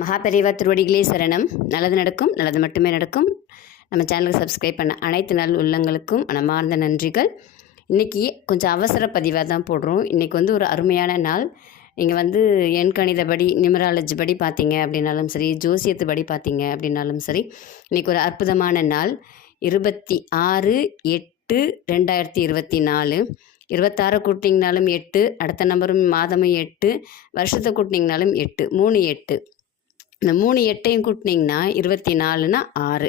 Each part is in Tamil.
மகாபெரிவா திருவடிகளே சரணம். நல்லது நடக்கும், நல்லது மட்டுமே நடக்கும். நம்ம சேனலுக்கு சப்ஸ்கிரைப் பண்ண அனைத்து நல் உள்ளங்களுக்கும் மனமார்ந்த நன்றிகள். இன்றைக்கி கொஞ்சம் அவசர பதிவாக தான் போடுறோம். இன்றைக்கி ஒரு அருமையான நாள். நீங்கள் எண்கணிதப்படி நியூமராலஜி படி பார்த்தீங்க அப்படின்னாலும் சரி, ஜோசியத்து படி பார்த்தீங்க அப்படின்னாலும் சரி, இன்றைக்கி ஒரு அற்புதமான நாள். 26/8/2024. 26 கூட்டிங்கனாலும் 8, அடுத்த நம்பரும் மாதமும் 8, வருஷத்தை கூட்டிங்கனாலும் 8, 3 8. இந்த 3 8ஐயும் கூட்டினீங்கன்னா 24னா 6.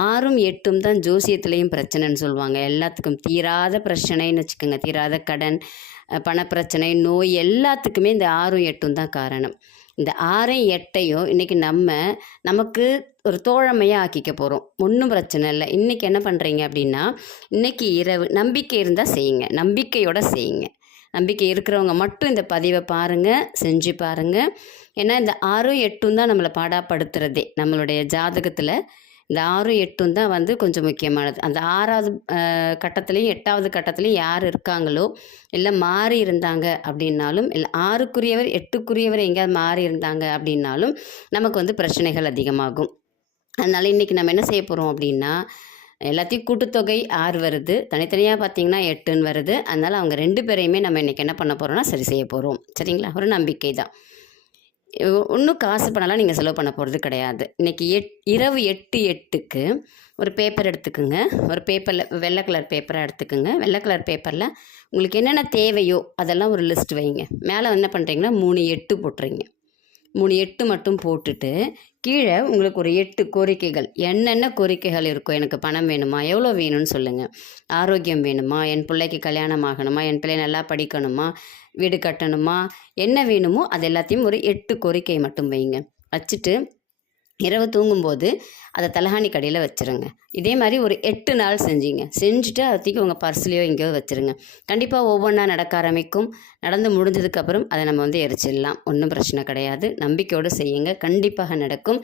6ம் 8ம் தான் ஜோசியத்துலேயும் பிரச்சனைன்னு சொல்லுவாங்க. எல்லாத்துக்கும் தீராத பிரச்சனைன்னு வச்சுக்கோங்க. தீராத கடன், பணப்பிரச்சனை, நோய் எல்லாத்துக்குமே இந்த 6ம் 8ம் தான் காரணம். இந்த 6ஐயும் 8ஐயும் இன்றைக்கி நமக்கு ஒரு தோழமையாக ஆக்கிக்க போகிறோம். ஒன்றும் பிரச்சனை இல்லை. இன்றைக்கி என்ன பண்ணுறீங்க அப்படின்னா, இன்றைக்கி இரவு நம்பிக்கை இருந்தால் செய்யுங்க. நம்பிக்கையோடு செய்யுங்க. நம்பிக்கை இருக்கிறவங்க மட்டும் இந்த பதிவை பாருங்கள், செஞ்சு பாருங்கள். ஏன்னா இந்த 6ம் 8ம் தான் நம்மளை பாடாப்படுத்துகிறதே. நம்மளுடைய ஜாதகத்தில் இந்த 6ம் 8ம் தான் கொஞ்சம் முக்கியமானது. அந்த 6வது கட்டத்துலேயும் 8வது கட்டத்துலேயும் யார் இருக்காங்களோ, இல்லை மாறி இருந்தாங்க அப்படின்னாலும், இல்லை 6க்குரியவர் 8க்குரியவர் எங்கேயாவது மாறி இருந்தாங்க அப்படின்னாலும் நமக்கு பிரச்சனைகள் அதிகமாகும். அதனால் இன்றைக்கி நம்ம என்ன செய்ய போகிறோம் அப்படின்னா, எல்லாத்தையும் கூட்டுத்தொகை 6 வருது, தனித்தனியாக பார்த்திங்கன்னா 8ன்னு வருது. அதனால் அவங்க 2 பேரையுமே நம்ம இன்றைக்கி என்ன பண்ண போகிறோம்னா சரி செய்ய போகிறோம். சரிங்களா? ஒரு நம்பிக்கை தான். ஒன்றும் காசு பணம்லாம் நீங்கள் செலவு பண்ண போகிறது கிடையாது. இன்றைக்கி இரவு 8:08க்கு ஒரு பேப்பர் எடுத்துக்குங்க. ஒரு பேப்பரில் வெள்ளை கலர் பேப்பராக எடுத்துக்குங்க. வெள்ளை கலர் பேப்பரில் உங்களுக்கு என்னென்ன தேவையோ அதெல்லாம் ஒரு லிஸ்ட் வைங்க. மேலே என்ன பண்ணுறீங்கன்னா 3 8 போட்டுறீங்க. 3 8 மட்டும் போட்டுட்டு கீழே உங்களுக்கு ஒரு 8 கோரிக்கைகள், என்னென்ன கோரிக்கைகள் இருக்கோ, எனக்கு பணம் வேணுமா, எவ்வளோ வேணும்னு சொல்லுங்கள். ஆரோக்கியம் வேணுமா, என் பிள்ளைக்கு கல்யாணம் ஆகணுமா, என் பிள்ளை நல்லா படிக்கணுமா, வீடு கட்டணுமா, என்ன வேணுமோ அது எல்லாத்தையும் ஒரு 8 கோரிக்கை மட்டும் வைங்க. வச்சுட்டு இரவு தூங்கும்போது அதை தலகாணி கடையில் வச்சுருங்க. இதே மாதிரி ஒரு 8 நாள் செஞ்சுட்டு அதை தூக்கி உங்கள் பர்ஸ்லேயோ எங்கேயோ வச்சுருங்க. கண்டிப்பாக ஒவ்வொன்றா நடக்க ஆரம்பிக்கும். நடந்து முடிஞ்சதுக்கப்புறம் அதை நம்ம எரிச்சிடலாம். ஒன்றும் பிரச்சனை கிடையாது. நம்பிக்கையோடு செய்யுங்க. கண்டிப்பாக நடக்கும்.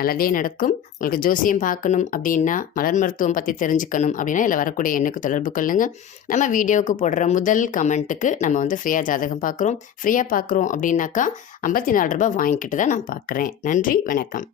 நல்லதே நடக்கும். உங்களுக்கு ஜோசியம் பார்க்கணும் அப்படின்னா, மலர் மருத்துவம் பற்றி தெரிஞ்சுக்கணும் அப்படின்னா இதில் வரக்கூடிய எண்ணுக்கு தொடர்பு கொள்ளுங்கள். நம்ம வீடியோவுக்கு போடுற முதல் கமெண்ட்டுக்கு நம்ம ஃப்ரீயாக ஜாதகம் பார்க்குறோம். ஃப்ரீயாக பார்க்குறோம் அப்படின்னாக்கா 54 ரூபாய் வாங்கிக்கிட்டு தான் நான் பார்க்குறேன். நன்றி, வணக்கம்.